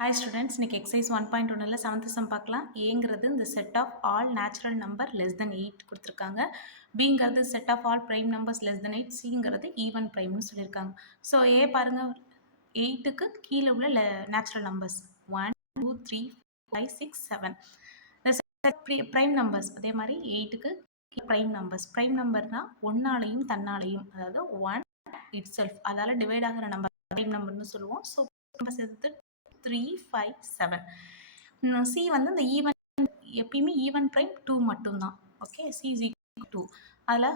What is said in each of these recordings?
Hi students, இன்னைக்கு exercise 1.1ல 7th sum பார்க்கலாம். ஏங்கிறது இந்த set of all natural number less than 8 கொடுத்திருக்காங்க. Bங்கிறது set of all prime numbers less than 8. Cங்கிறது even primeனு சொல்லியிருக்காங்க. So A பாருங்க 8க்கு கீழே உள்ள natural numbers 1, 2, 3, 5, 6, 7. இந்த set prime numbers அதே மாதிரி 8க்கு prime numbers. prime numberனா ஒன்னாலையும் தன்னாலையும் அதாவது 1 itself அதால டிவைட் ஆகிற நம்பர் prime numberனு சொல்லுவோம். ஸோ numbers எடுத்து 3, 5, 7. C வந்து இந்த ஈவன் எப்பயுமே ஈவன் பிரைம் 2 மட்டும்தான். Okay, C is equal to 2. அதில்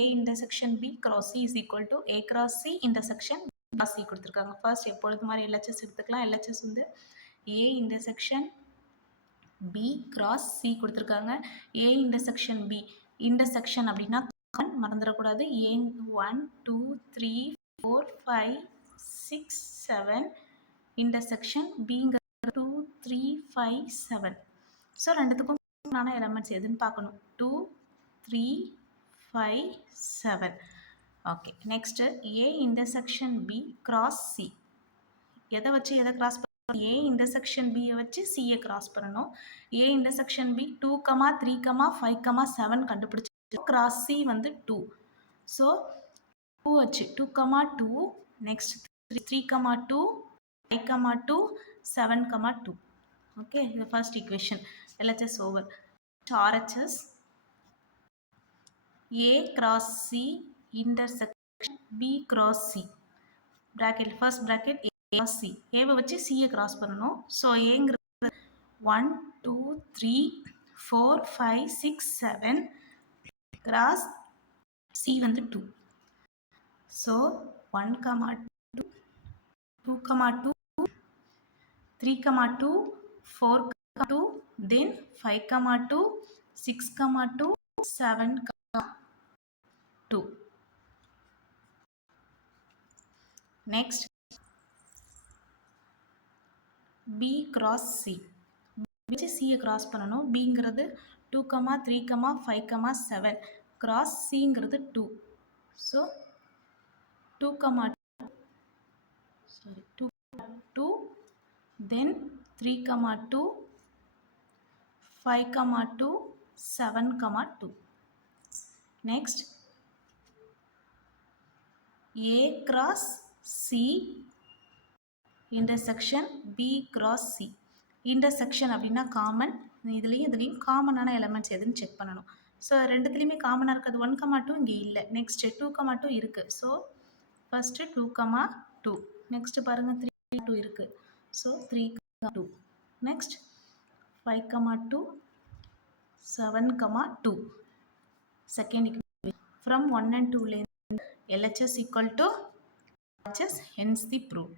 A intersection B cross C is equal to A cross C intersection B cross C கொடுத்துருக்காங்க. ஃபர்ஸ்ட் எப்பொழுது மாதிரி LHS எடுத்துக்கலாம். LHS வந்து A intersection B cross C கொடுத்துருக்காங்க. A intersection B intersection அப்படின்னா மறந்துடக்கூடாது. A 1, 2, 3, 4, 5, 6, 7 intersection Bங்கிறது 2, 3, 5, 7. So ரெண்டுத்துக்கும் எலிமெண்ட்ஸ் எதுன்னு பார்க்கணும். 2, 3, 5, 7. Okay, next A intersection B cross C. எதை வச்சு எதை கிராஸ் பண்ணணும்? A intersection B வச்சு C கிராஸ் பண்ணணும். A intersection B 2, 3, 5, 7 கண்டுபிடிச்சு கிராஸ் C வந்து 2. ஸோ 2 வச்சு 2, 2 next 3, 2 5, 2 7, 2. Okay, the first equation LHS over RHS A cross C intersection B cross C bracket first bracket A cross C. A வச்சு C cross பண்ணணும். So Aங்கிறது 1, 2, 3, 4, 5, 6, 7 cross C வந்து 2. So 1, 2, 2, 2, 3, 2, 4, 2, then 5, 2, 6, 2, 7, 2. Next, B cross C. B C cross பண்ணணும். Bங்கிறது 2, 3, 5, 7. Cross Cங்கிறது 2. So 2, 2, then 3, 2, 5, 2, 7, 2. Next, A cross C intersection B cross C. intersection அப்படின்னா common. இதுலேயும் காமனான elements எதுன்னு check பண்ணணும். So ரெண்டுத்துலேயுமே காமனாக இருக்கிறது 1, 2 இங்கே இல்லை. நெக்ஸ்ட் 2, 2 இருக்குது. So first 2, 2. நெக்ஸ்ட் பாருங்கள் 3, 2 இருக்குது. So 3, 2. Next 5, 2, 7, 2. Second equation. From 1 and 2 LHS equal to RHS, hence the proof.